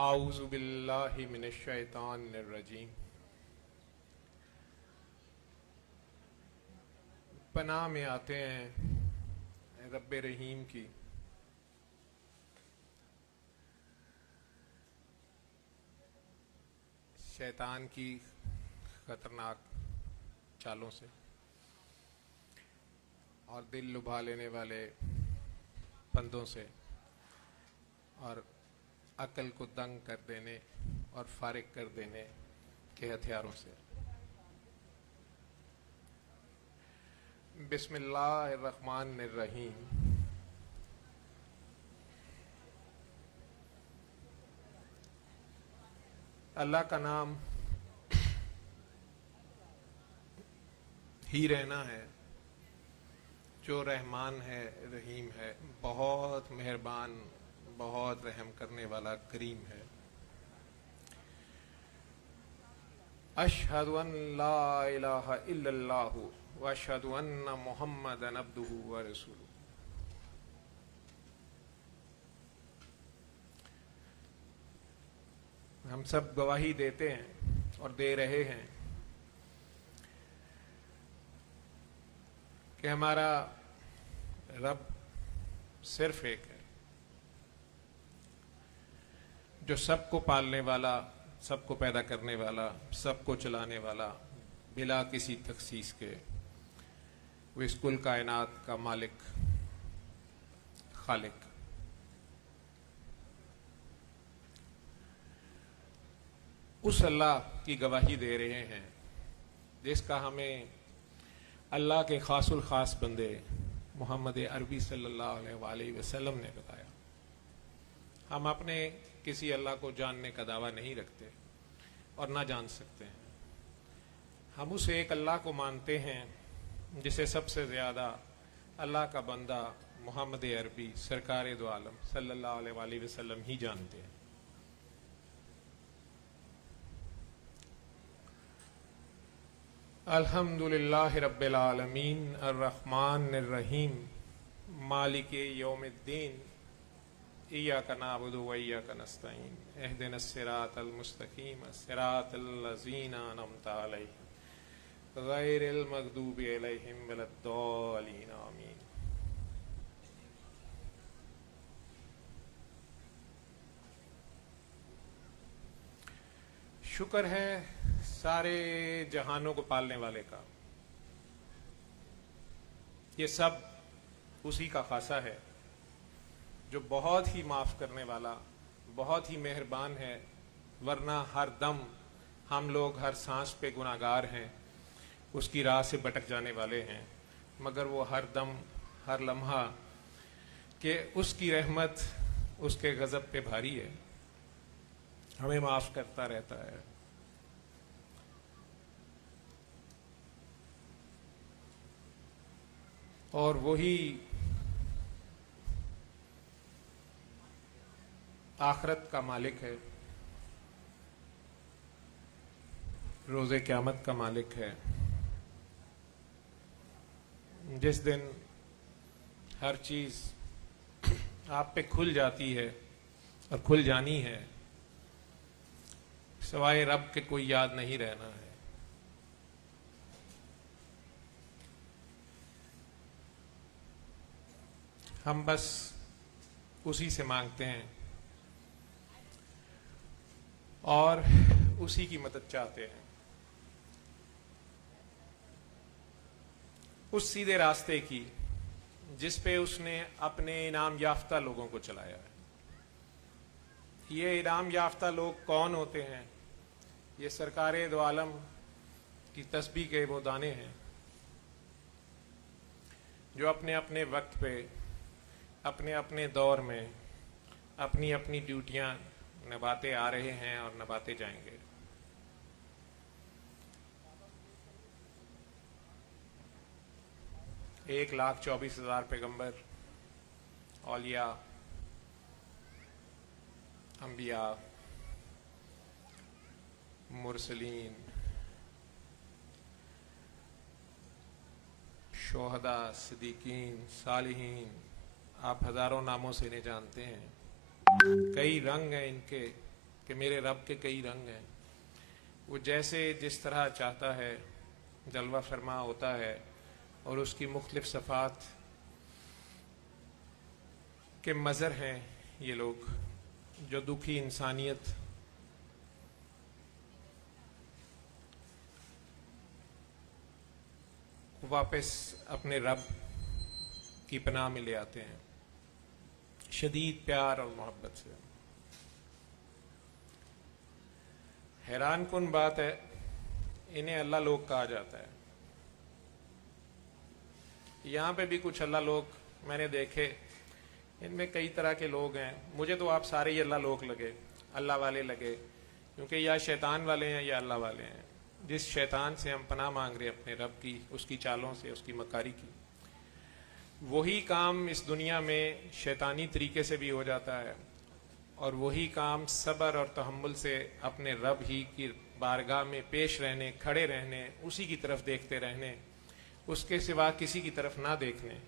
اعوذ باللہ من الشیطان الرجیم۔ پناہ میں آتے ہیں رب رحیم کی، شیطان کی خطرناک چالوں سے اور دل لبھا لینے والے پندوں سے اور عقل کو دنگ کر دینے اور فارغ کر دینے کے ہتھیاروں سے۔ بسم اللہ الرحمن الرحیم۔ اللہ کا نام ہی رہنا ہے جو رحمان ہے، رحیم ہے، بہت مہربان، بہت رحم کرنے والا، کریم ہے۔ اشہد ان لا الہ الا اللہ واشہد ان محمدا عبدہ ورسولہ۔ ہم سب گواہی دیتے ہیں اور دے رہے ہیں کہ ہمارا رب صرف ایک ہے، جو سب کو پالنے والا، سب کو پیدا کرنے والا، سب کو چلانے والا، بلا کسی تخصیص کے، وہ اس کل کائنات کا مالک، خالق۔ اس اللہ کی گواہی دے رہے ہیں جس کا ہمیں اللہ کے خاص الخاص بندے محمد عربی صلی اللہ علیہ وآلہ وسلم نے بتایا۔ ہم اپنے کسی اللہ کو جاننے کا دعویٰ نہیں رکھتے اور نہ جان سکتے ہیں۔ ہم اس ایک اللہ کو مانتے ہیں جسے سب سے زیادہ اللہ کا بندہ محمد عربی سرکار دو عالم صلی اللہ علیہ وآلہ وسلم ہی جانتے ہیں۔ الحمد للہ رب العالمین الرحمن الرحیم مالک یوم الدین ایاک نعبد و ایاک نستعین اہدنا الصراط المستقیم صراط الذین انعمت علیہم غیر المغضوب علیہم ولا الضالین آمین۔ شکر ہے سارے جہانوں کو پالنے والے کا، یہ سب اسی کا خاصہ ہے جو بہت ہی معاف کرنے والا، بہت ہی مہربان ہے، ورنہ ہر دم ہم لوگ ہر سانس پہ گناہگار ہیں، اس کی راہ سے بھٹک جانے والے ہیں، مگر وہ ہر دم، ہر لمحہ کہ اس کی رحمت اس کے غضب پہ بھاری ہے، ہمیں معاف کرتا رہتا ہے۔ اور وہی آخرت کا مالک ہے، روز قیامت کا مالک ہے، جس دن ہر چیز آپ پہ کھل جاتی ہے اور کھل جانی ہے، سوائے رب کے کوئی یاد نہیں رہنا ہے۔ ہم بس اسی سے مانگتے ہیں اور اسی کی مدد چاہتے ہیں، اس سیدھے راستے کی جس پہ اس نے اپنے انعام یافتہ لوگوں کو چلایا ہے۔ یہ انعام یافتہ لوگ کون ہوتے ہیں؟ یہ سرکار دو عالم کی تسبیح کے وہ دانے ہیں جو اپنے اپنے وقت پہ، اپنے اپنے دور میں اپنی اپنی ڈیوٹیاں نبھاتے آ رہے ہیں اور نبھاتے جائیں گے۔ 1,24,000 پیغمبر، اولیاء، انبیاء، مرسلین، شہداء، صدیقین، صالحین، آپ ہزاروں ناموں سے انہیں جانتے ہیں، کئی رنگ ہیں ان کے، کہ میرے رب کے کئی رنگ ہیں، وہ جیسے جس طرح چاہتا ہے جلوہ فرما ہوتا ہے، اور اس کی مختلف صفات کے مظہر ہیں یہ لوگ جو دکھی انسانیت واپس اپنے رب کی پناہ میں لے آتے ہیں شدید پیار اور محبت سے۔ حیران کن بات ہے، انہیں اللہ لوگ کہا جاتا ہے۔ یہاں پہ بھی کچھ اللہ لوگ میں نے دیکھے، ان میں کئی طرح کے لوگ ہیں، مجھے تو آپ سارے ہی اللہ لوگ لگے، اللہ والے لگے، کیونکہ یا شیطان والے ہیں یا اللہ والے ہیں۔ جس شیطان سے ہم پناہ مانگ رہے اپنے رب کی، اس کی چالوں سے، اس کی مکاری کی، وہی کام اس دنیا میں شیطانی طریقے سے بھی ہو جاتا ہے، اور وہی کام صبر اور تحمل سے اپنے رب ہی کی بارگاہ میں پیش رہنے، کھڑے رہنے، اسی کی طرف دیکھتے رہنے، اس کے سوا کسی کی طرف نہ دیکھنے،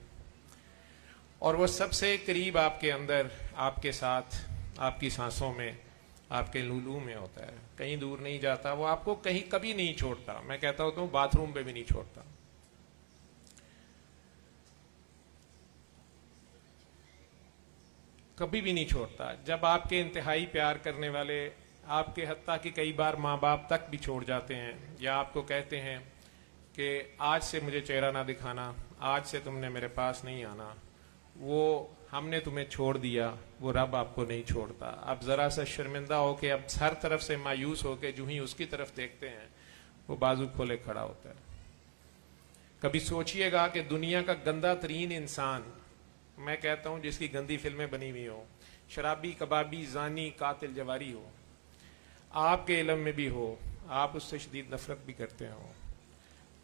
اور وہ سب سے قریب آپ کے اندر، آپ کے ساتھ، آپ کی سانسوں میں، آپ کے لولو میں ہوتا ہے، کہیں دور نہیں جاتا، وہ آپ کو کہیں کبھی نہیں چھوڑتا۔ میں کہتا ہوتا ہوں باتھ روم پہ بھی نہیں چھوڑتا۔ کبھی بھی نہیں چھوڑتا۔ جب آپ کے انتہائی پیار کرنے والے آپ کے حتیٰ کہ کئی بار ماں باپ تک بھی چھوڑ جاتے ہیں، یا آپ کو کہتے ہیں کہ آج سے مجھے چہرہ نہ دکھانا، آج سے تم نے میرے پاس نہیں آنا، وہ ہم نے تمہیں چھوڑ دیا، وہ رب آپ کو نہیں چھوڑتا۔ اب ذرا سا شرمندہ ہو کے، اب ہر طرف سے مایوس ہو کے جو ہی اس کی طرف دیکھتے ہیں، وہ بازو کھولے کھڑا ہوتا ہے۔ کبھی سوچئے گا کہ دنیا کا گندہ ترین انسان، میں کہتا ہوں جس کی گندی فلمیں بنی ہوئی ہوں، شرابی، کبابی، زانی، قاتل، جواری ہو، آپ کے علم میں بھی ہو، آپ اس سے شدید نفرت بھی کرتے ہوں،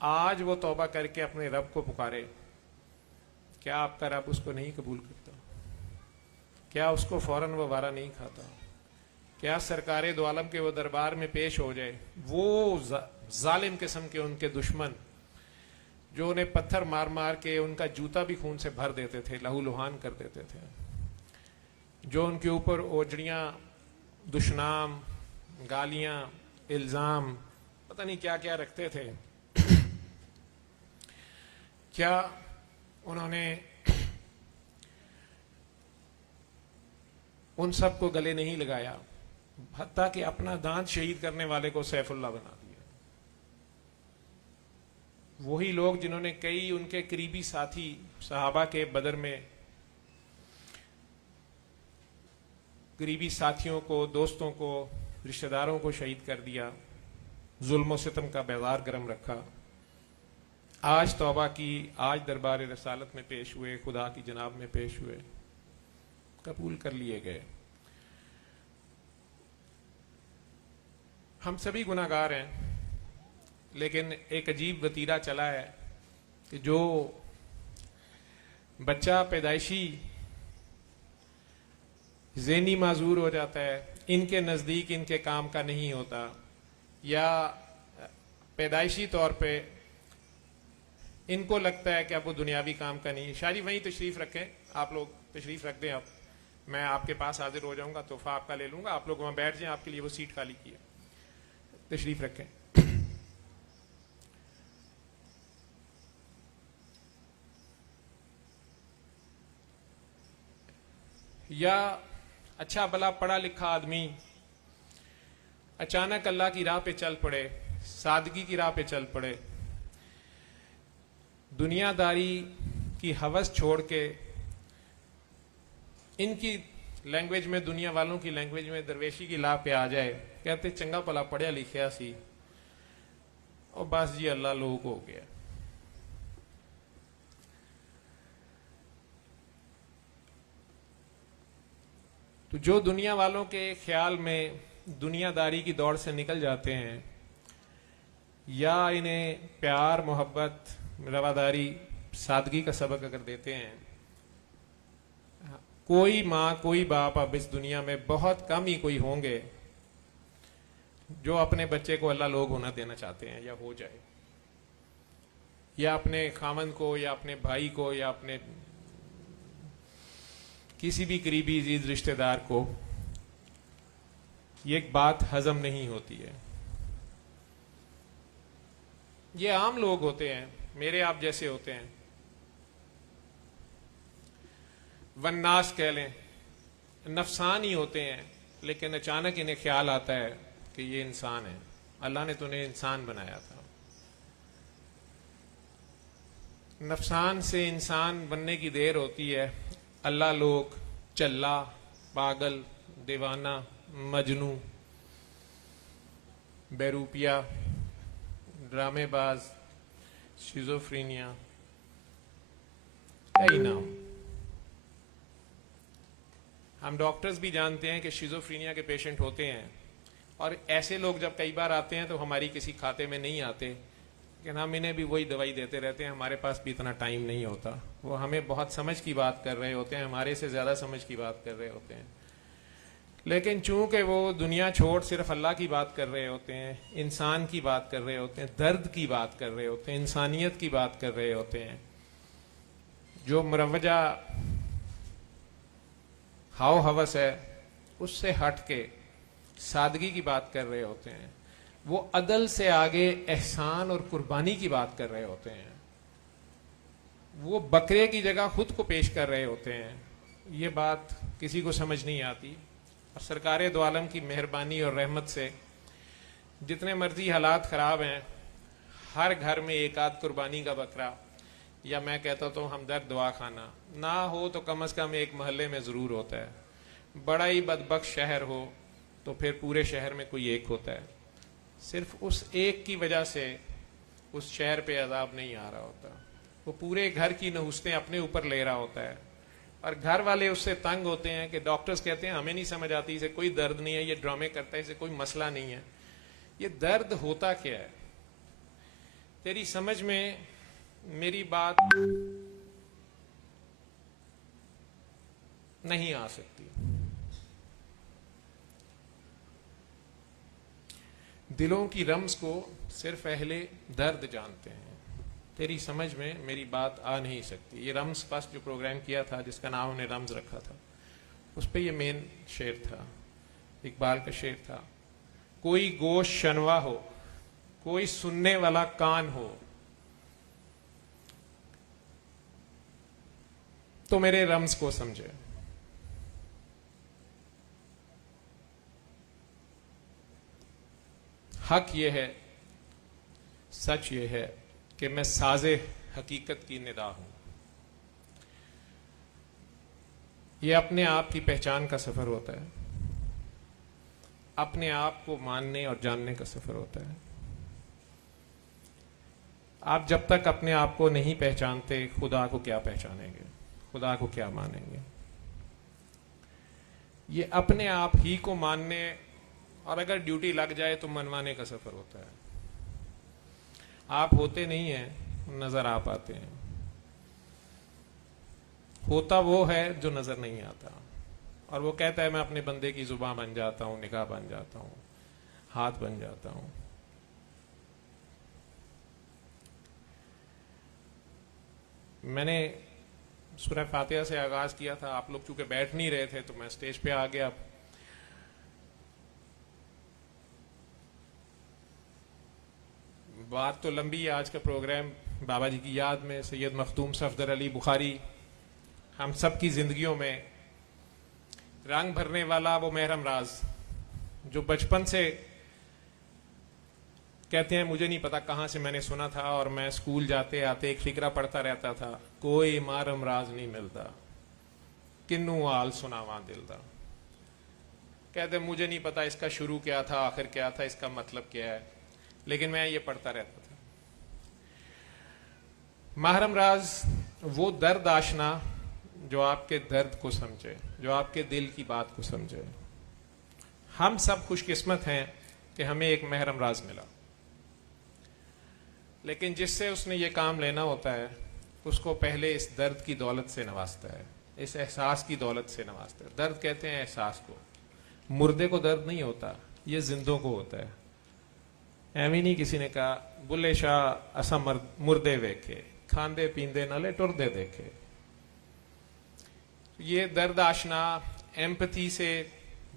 آج وہ توبہ کر کے اپنے رب کو پکارے، کیا آپ کا رب اس کو نہیں قبول کرتا؟ کیا اس کو فوراً وہ وارہ نہیں کھاتا؟ کیا سرکار دو عالم کے وہ دربار میں پیش ہو جائے، وہ ظالم قسم کے ان کے دشمن جو انہیں پتھر مار مار کے ان کا جوتا بھی خون سے بھر دیتے تھے، لہو لہان کر دیتے تھے، جو ان کے اوپر اوجڑیاں، دشنام، گالیاں، الزام، پتہ نہیں کیا کیا رکھتے تھے، کیا انہوں نے ان سب کو گلے نہیں لگایا، حتیٰ کہ اپنا دانت شہید کرنے والے کو سیف اللہ بنا دیا۔ وہی لوگ جنہوں نے کئی ان کے قریبی ساتھی صحابہ کے بدر میں قریبی ساتھیوں کو، دوستوں کو، رشتہ داروں کو شہید کر دیا، ظلم و ستم کا بیزار گرم رکھا، آج توبہ کی، آج دربار رسالت میں پیش ہوئے، خدا کی جناب میں پیش ہوئے، قبول کر لیے گئے۔ ہم سبھی گناہگار ہیں، لیکن ایک عجیب وتیرہ چلا ہے کہ جو بچہ پیدائشی ذہنی معذور ہو جاتا ہے، ان کے نزدیک ان کے کام کا نہیں ہوتا، یا پیدائشی طور پہ ان کو لگتا ہے کہ اب وہ دنیاوی کام کا نہیں ہے۔ شاہ جی وہیں تشریف رکھیں، آپ لوگ تشریف رکھ دیں، اب میں آپ کے پاس حاضر ہو جاؤں گا، تحفہ آپ کا لے لوں گا، آپ لوگ وہاں بیٹھ جائیں، آپ کے لیے وہ سیٹ خالی کی ہے، تشریف رکھیں۔ یا اچھا بھلا پڑھا لکھا آدمی اچانک اللہ کی راہ پہ چل پڑے، سادگی کی راہ پہ چل پڑے، دنیا داری کی ہوس چھوڑ کے ان کی لینگویج میں، دنیا والوں کی لینگویج میں درویشی کی راہ پہ آ جائے، کہتے چنگا بھلا پڑھیا لکھیا سی، اور بس جی اللہ لوگ ہو گیا۔ تو جو دنیا والوں کے خیال میں دنیا داری کی دوڑ سے نکل جاتے ہیں، یا انہیں پیار، محبت، رواداری، سادگی کا سبق اگر دیتے ہیں، کوئی ماں، کوئی باپ اب اس دنیا میں بہت کم ہی کوئی ہوں گے جو اپنے بچے کو اللہ لوگ ہونا دینا چاہتے ہیں، یا ہو جائے، یا اپنے خاوند کو، یا اپنے بھائی کو، یا اپنے کسی بھی قریبی عزیز رشتہ دار کو یہ ایک بات ہضم نہیں ہوتی ہے. یہ عام لوگ ہوتے ہیں, میرے آپ جیسے ہوتے ہیں, والناس کہہ لیں, نفسان ہی ہوتے ہیں, لیکن اچانک انہیں خیال آتا ہے کہ یہ انسان ہے, اللہ نے تو انہیں انسان بنایا تھا. نفسان سے انسان بننے کی دیر ہوتی ہے. اللہ لوگ چلا, پاگل, دیوانہ, مجنو, بیروپیا, ڈرامے باز, شیزوفرینیا, کئی نام. ہم ڈاکٹرز بھی جانتے ہیں کہ شیزوفرینیا کے پیشنٹ ہوتے ہیں, اور ایسے لوگ جب کئی بار آتے ہیں تو ہماری کسی کھاتے میں نہیں آتے, لیکن ہم انہیں بھی وہی دوائی دیتے رہتے ہیں. ہمارے پاس بھی اتنا ٹائم نہیں ہوتا. وہ ہمیں بہت سمجھ کی بات کر رہے ہوتے ہیں, ہمارے سے زیادہ سمجھ کی بات کر رہے ہوتے ہیں, لیکن چونکہ وہ دنیا چھوڑ صرف اللہ کی بات کر رہے ہوتے ہیں, انسان کی بات کر رہے ہوتے ہیں, درد کی بات کر رہے ہوتے ہیں, انسانیت کی بات کر رہے ہوتے ہیں, جو مروجہ ہاؤ ہوس ہے اس سے ہٹ کے سادگی کی بات کر رہے ہوتے ہیں, وہ عدل سے آگے احسان اور قربانی کی بات کر رہے ہوتے ہیں, وہ بکرے کی جگہ خود کو پیش کر رہے ہوتے ہیں. یہ بات کسی کو سمجھ نہیں آتی. اور سرکار دو عالم کی مہربانی اور رحمت سے جتنے مرضی حالات خراب ہیں, ہر گھر میں ایک آدھ قربانی کا بکرا, یا میں کہتا تو ہمدرد دعا خانہ نہ ہو تو کم از کم ایک محلے میں ضرور ہوتا ہے. بڑا ہی بدبخت شہر ہو تو پھر پورے شہر میں کوئی ایک ہوتا ہے. صرف اس ایک کی وجہ سے اس شہر پہ عذاب نہیں آ رہا ہوتا, وہ پورے گھر کی نحوستیں اپنے اوپر لے رہا ہوتا ہے. اور گھر والے اس سے تنگ ہوتے ہیں کہ ڈاکٹرز کہتے ہیں ہمیں نہیں سمجھ آتی, اسے کوئی درد نہیں ہے, یہ ڈرامے کرتا ہے, اسے کوئی مسئلہ نہیں ہے. یہ درد ہوتا کیا ہے؟ تیری سمجھ میں میری بات نہیں آ سکتی. دلوں کی رمز کو صرف اہل درد جانتے ہیں. تیری سمجھ میں میری بات آ نہیں سکتی. یہ رمز فرسٹ جو پروگرام کیا تھا, جس کا نام انہیں رمز رکھا تھا, اس پہ یہ مین شعر تھا, اقبال کا شعر تھا. کوئی گوش شنوا ہو, کوئی سننے والا کان ہو, تو میرے رمز کو سمجھے. حق یہ ہے, سچ یہ ہے کہ میں ساز حقیقت کی ندا ہوں. یہ اپنے آپ کی پہچان کا سفر ہوتا ہے, اپنے آپ کو ماننے اور جاننے کا سفر ہوتا ہے. آپ جب تک اپنے آپ کو نہیں پہچانتے, خدا کو کیا پہچانیں گے, خدا کو کیا مانیں گے؟ یہ اپنے آپ ہی کو ماننے اور اگر ڈیوٹی لگ جائے تو منوانے کا سفر ہوتا ہے. آپ ہوتے نہیں ہیں, نظر آپ آتے ہیں. ہوتا وہ ہے جو نظر نہیں آتا, اور وہ کہتا ہے میں اپنے بندے کی زبان بن جاتا ہوں, نگاہ بن جاتا ہوں, ہاتھ بن جاتا ہوں. میں نے سورہ فاتحہ سے آغاز کیا تھا, آپ لوگ چونکہ بیٹھ نہیں رہے تھے تو میں اسٹیج پہ آ گیا. بات تو لمبی ہے. آج کا پروگرام بابا جی کی یاد میں سید مختوم صفدر علی بخاری ہم سب کی زندگیوں میں رنگ بھرنے والا وہ محرم راز جو بچپن سے کہتے ہیں مجھے نہیں پتا کہاں سے میں نے سنا تھا, اور میں اسکول جاتے آتے ایک فقرہ پڑھتا رہتا تھا, کوئی محرم راز نہیں ملتا, کنو آل سناواں دل دا. کہتے مجھے نہیں پتا اس کا شروع کیا تھا, آخر کیا تھا, اس کا مطلب کیا ہے, لیکن میں یہ پڑھتا رہتا تھا. محرم راز وہ درد آشنا جو آپ کے درد کو سمجھے, جو آپ کے دل کی بات کو سمجھے. ہم سب خوش قسمت ہیں کہ ہمیں ایک محرم راز ملا, لیکن جس سے اس نے یہ کام لینا ہوتا ہے اس کو پہلے اس درد کی دولت سے نوازتا ہے, اس احساس کی دولت سے نوازتا ہے. درد کہتے ہیں احساس کو. مردے کو درد نہیں ہوتا, یہ زندوں کو ہوتا ہے. ایویں نہیں کسی نے کہا بلے شاہ اسا مردے ویکھے, کھاندے پیندے نالے ٹردے دیکھے. یہ درد آشنا ایمپتھی سے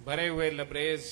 بھرے ہوئے لبریز